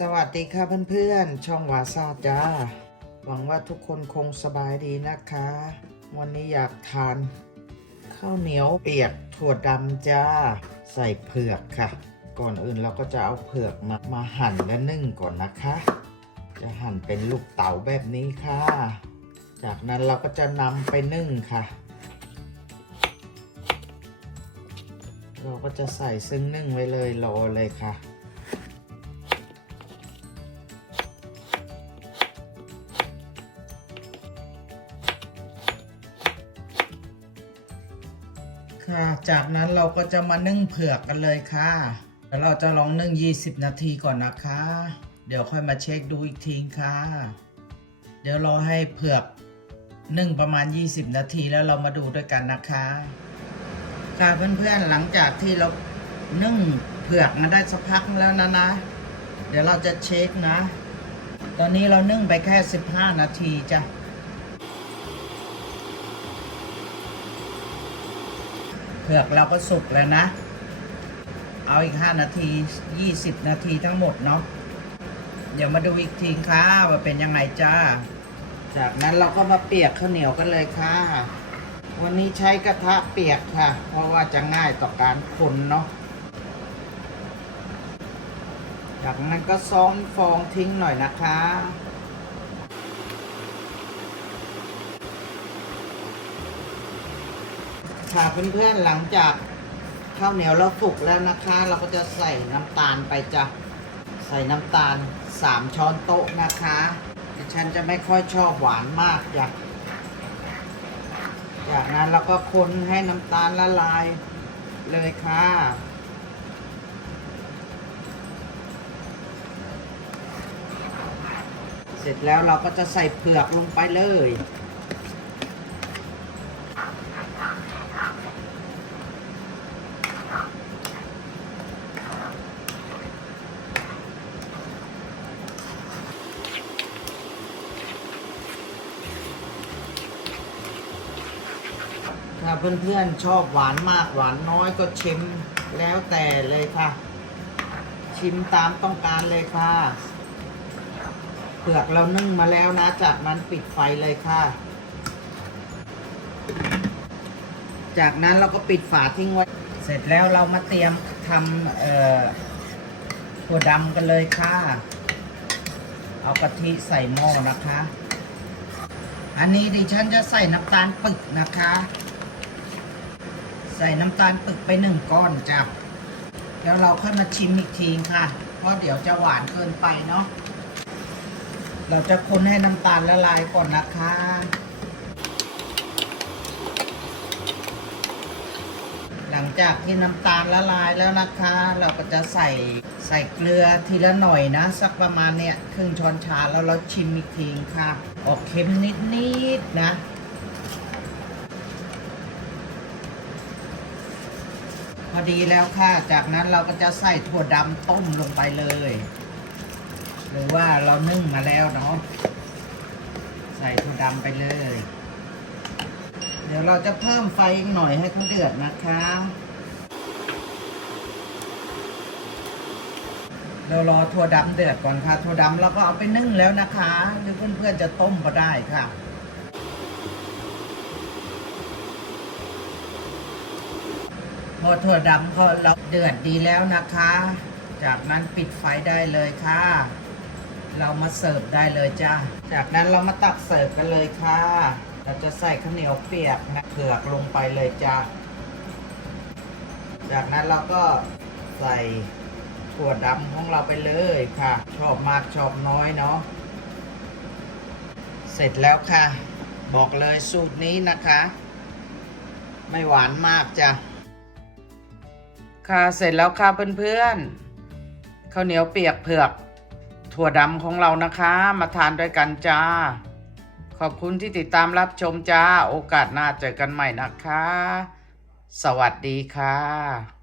สวัสดีค่ะเพื่อนๆ ช่องวาซาจ้า หวังว่าทุกคนคงสบายดีนะคะ วันนี้อยากทานข้าวเหนียวเปียกถั่วดำจ้า ใส่เผือกค่ะ ก่อนอื่นเราก็จะเอาเผือกมามาหั่นและนึ่งก่อนนะคะ จะหั่นเป็นลูกเต๋าแบบนี้ค่ะ จากนั้นเราก็จะนำไปนึ่งค่ะ เราก็จะใส่ซึ่งนึ่งไว้เลยรอเลยค่ะ ค่ะ จากนั้นเราก็จะมานึ่งเผือกกันเลยค่ะแล้วเราจะลองนึ่ง 20 นาทีก่อนนะคะ เดี๋ยวค่อยมาเช็คดูอีกทีค่ะ เดี๋ยวรอให้เผือกนึ่งประมาณ 20 นาทีแล้วเรามาดูด้วยกันนะคะ ค่ะเพื่อนๆหลังจากที่เรานึ่งเผือกมาได้สักพักแล้วนะนะ เดี๋ยวเราจะเช็คนะ ตอนนี้เรานึ่งไปแค่ 15 นาทีจ้ะ เผือกเราก็สุกแล้วนะ เอาอีก 5 นาที 20 นาทีทั้งหมดเนาะเดี๋ยวมาดูอีกทีค่ะว่าเป็นยังไงจ้า จากนั้นเราก็มาเปียกข้าวเหนียวกันเลยค่ะ วันนี้ใช้กระทะเปียกค่ะ เพราะว่าจะง่ายต่อการคนเนาะจากนั้นก็ซ้อมฟองทิ้งหน่อยนะคะ ค่ะเพื่อนๆหลังจากข้าวเหนียวเราสุกแล้วนะคะ เราก็จะใส่น้ำตาลไปจ้ะใส่น้ำตาล 3 ช้อนโต๊ะนะคะดิฉันจะไม่ค่อยชอบหวานมากจ้ะจากนั้นเราก็คนให้น้ำตาลละลายเลยค่ะเสร็จแล้วเราก็จะใส่เผือกลงไปเลย ถ้าเพื่อนๆชอบหวานมากหวานน้อยก็ชิมแล้วแต่เลยค่ะ ชิมตามต้องการเลยค่ะ เปลือกเรานึ่งมาแล้วนะ จากนั้นปิดไฟเลยค่ะ จากนั้นเราก็ปิดฝาทิ้งไว้ เสร็จแล้วเรามาเตรียมทำถั่วดำกันเลยค่ะ เอากะทิใส่หม้อนะคะอันนี้ดิฉันจะใส่น้ำตาลปึกนะคะ ใส่น้ำตาลปึกไปหนึ่งก้อนจ้ะแล้วเราค่อยมาชิมอีกทีค่ะ เพราะเดี๋ยวจะหวานเกินไปเนาะเราจะคนให้น้ำตาลละลายก่อนนะคะหลังจากที่น้ำตาลละลายแล้วนะคะ เราก็จะใส่ใส่เกลือทีละหน่อยนะ สักประมาณเนี่ยครึ่งช้อนชาแล้วเราชิมอีกทีค่ะ ออกเค็มนิดๆนะ อดีแล้วค่ะ จากนั้นเราก็จะใส่ถั่วดำต้มลงไปเลย หรือว่าเรานึ่งมาแล้วเนาะ ใส่ถั่วดำไปเลย เดี๋ยวเราจะเพิ่มไฟอีกหน่อยให้เขาเดือดนะคะ เรารอถั่วดำเดือดก่อนค่ะ ถั่วดำเราก็เอาไปนึ่งแล้วนะคะ หรือเพื่อนๆจะต้มก็ได้ค่ะ พอถั่วดำเขาเราเดือดดีแล้วนะคะ จากนั้นปิดไฟได้เลยค่ะ เรามาเสิร์ฟได้เลยจ้าจากนั้นเรามาตักเสิร์ฟกันเลยค่ะ เราจะใส่ข้าวเหนียวเปียกนะเผือกลงไปเลยจ้าจากนั้นเราก็ใส่ถั่วดำของเราไปเลยค่ะ ชอบมากชอบน้อยเนาะเสร็จแล้วค่ะ บอกเลยสูตรนี้นะคะ ไม่หวานมากจ้ะ ค่ะเสร็จแล้วค่ะเพื่อนๆข้าวเหนียวเปียกเผือก ถั่วดำของเรานะคะ มาทานด้วยกันจ้า ขอบคุณที่ติดตามรับชมจ้า โอกาสหน้าเจอกันใหม่นะคะ สวัสดีค่ะ